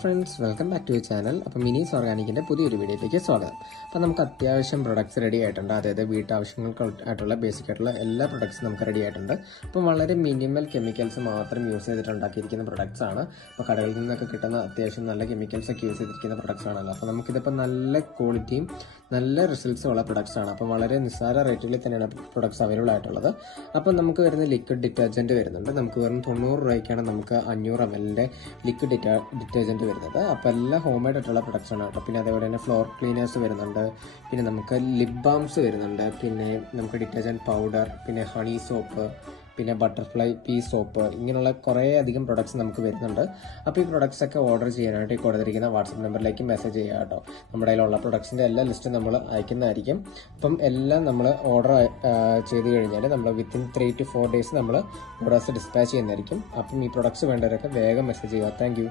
Friends, welcome back to channel. അപ്പോൾ മിനീസ് ഓർഗാനിക്കിൻ്റെ പുതിയൊരു വീഡിയോയിലേക്ക് സ്വാഗതം. അപ്പോൾ നമുക്ക് അത്യാവശ്യം പ്രൊഡക്ട്സ് റെഡി ആയിട്ടുണ്ട്. അതായത് വീട്ടാവശ്യങ്ങൾക്കായിട്ടുള്ള ബേസിക് ആയിട്ടുള്ള എല്ലാ പ്രൊഡക്ട്സും നമുക്ക് റെഡി ആയിട്ടുണ്ട്. അപ്പോൾ വളരെ മിനിമൽ കെമിക്കൽസ് മാത്രം യൂസ് ചെയ്തിട്ടുണ്ടാക്കിയിരിക്കുന്ന പ്രൊഡക്ട്സ് ആണ്. അപ്പോൾ കടകളിൽ നിന്നൊക്കെ കിട്ടുന്ന അത്യാവശ്യം നല്ല കെമിക്കൽസ് ഒക്കെ യൂസ് ചെയ്തിരിക്കുന്ന പ്രൊഡക്ട്സ് ആണല്ലോ. അപ്പോൾ നമുക്കിതിപ്പോൾ നല്ല ക്വാളിറ്റിയും നല്ല റിസൾട്ട്സും ഉള്ള പ്രൊഡക്ട്സ് ആണ്. അപ്പോൾ വളരെ നിസ്സാര റേറ്റിൽ തന്നെയാണ് പ്രൊഡക്ട്സ് അവൈലബിൾ ആയിട്ടുള്ളത്. അപ്പോൾ നമുക്ക് വരുന്ന ലിക്വിഡ് ഡിറ്റർജൻറ്റ് വരുന്നുണ്ട്. നമുക്ക് വെറും 90 രൂപയ്ക്കാണ് നമുക്ക് 500 ml ലിക്വിഡ് ഡിറ്റർജൻറ്റ് വരുന്നത്. അപ്പോൾ എല്ലാം ഹോം മെയ്ഡ് ആയിട്ടുള്ള പ്രൊഡക്ട്സ് ആണ് കേട്ടോ. പിന്നെ അതേപോലെ തന്നെ ഫ്ലോർ ക്ലീനേഴ്സ് വരുന്നുണ്ട്, പിന്നെ നമുക്ക് ലിപ് ബാംസ് വരുന്നുണ്ട്, പിന്നെ നമുക്ക് ഡിറ്റർജൻറ്റ് പൗഡർ, പിന്നെ ഹണി സോപ്പ്, പിന്നെ ബട്ടർഫ്ലൈ പീ സോപ്പ്, ഇങ്ങനെയുള്ള കുറേ അധികം പ്രൊഡക്ട്സ് നമുക്ക് വരുന്നുണ്ട്. അപ്പോൾ ഈ പ്രൊഡക്ട്സ് ഒക്കെ ഓർഡർ ചെയ്യാനായിട്ട് ഈ കൊടുത്തിരിക്കുന്ന വാട്സപ്പ് നമ്പറിലേക്ക് മെസ്സേജ് ചെയ്യുക കേട്ടോ. നമ്മുടെ കയ്യിലുള്ള പ്രൊഡക്ട്സിൻ്റെ എല്ലാ ലിസ്റ്റും നമ്മൾ അയക്കുന്നതായിരിക്കും. അപ്പം എല്ലാം നമ്മൾ ഓർഡർ ചെയ്ത് കഴിഞ്ഞാൽ നമ്മൾ വിത്തിൻ 3 to 4 days നമ്മൾ ഓർഡേഴ്സ് ഡിസ്പാച്ച് ചെയ്യുന്നതായിരിക്കും. അപ്പം ഈ പ്രൊഡക്ട്സ് വേണ്ടവരൊക്കെ വേഗം മെസ്സേജ് ചെയ്യുക. താങ്ക്